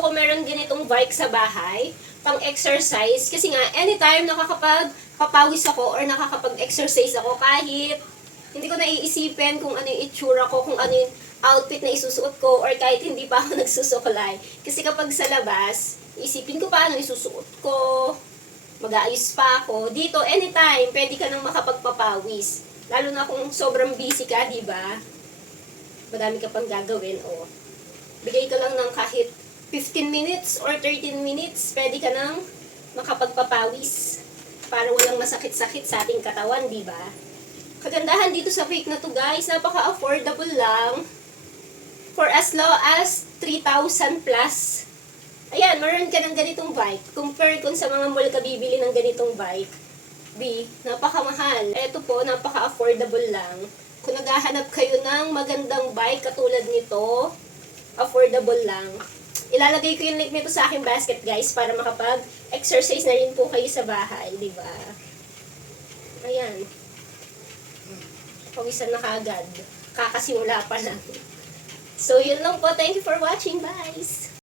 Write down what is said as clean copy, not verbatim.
gusto ko meron ganitong bike sa bahay, pang exercise. Kasi nga, anytime nakakapagpapawis ako or nakakapag-exercise ako kahit hindi ko naiisipin kung ano yung itsura ko, kung ano yung outfit na isusuot ko, or kahit hindi pa ako nagsusuklay. Kasi kapag sa labas, isipin ko paano isusuot ko, mag-aayos pa ako. Dito, anytime, pwede ka nang makapagpapawis. Lalo na kung sobrang busy ka, di ba? Madami ka pang gagawin, o. Bigay ka lang ng kahit 15 minutes or 13 minutes, pwede ka nang makapagpapawis. Para walang masakit-sakit sa ating katawan, di ba? Kagandahan dito sa bike na to, guys, napaka-affordable lang. For as low as 3,000 plus. Ayan, meron ka ng ganitong bike. Compare kung sa mga mall ka bibili ng ganitong bike. B, napakamahal. Ito po, napaka-affordable lang. Kung naghahanap kayo ng magandang bike katulad nito, affordable lang. Ilalagay ko yung link nito sa aking basket, guys, para makapag-exercise na rin po kayo sa bahay, di ba? Ayan. Pawisan na kaagad. Kakasimula pa lang. So, yun lang po. Thank you for watching. Bye!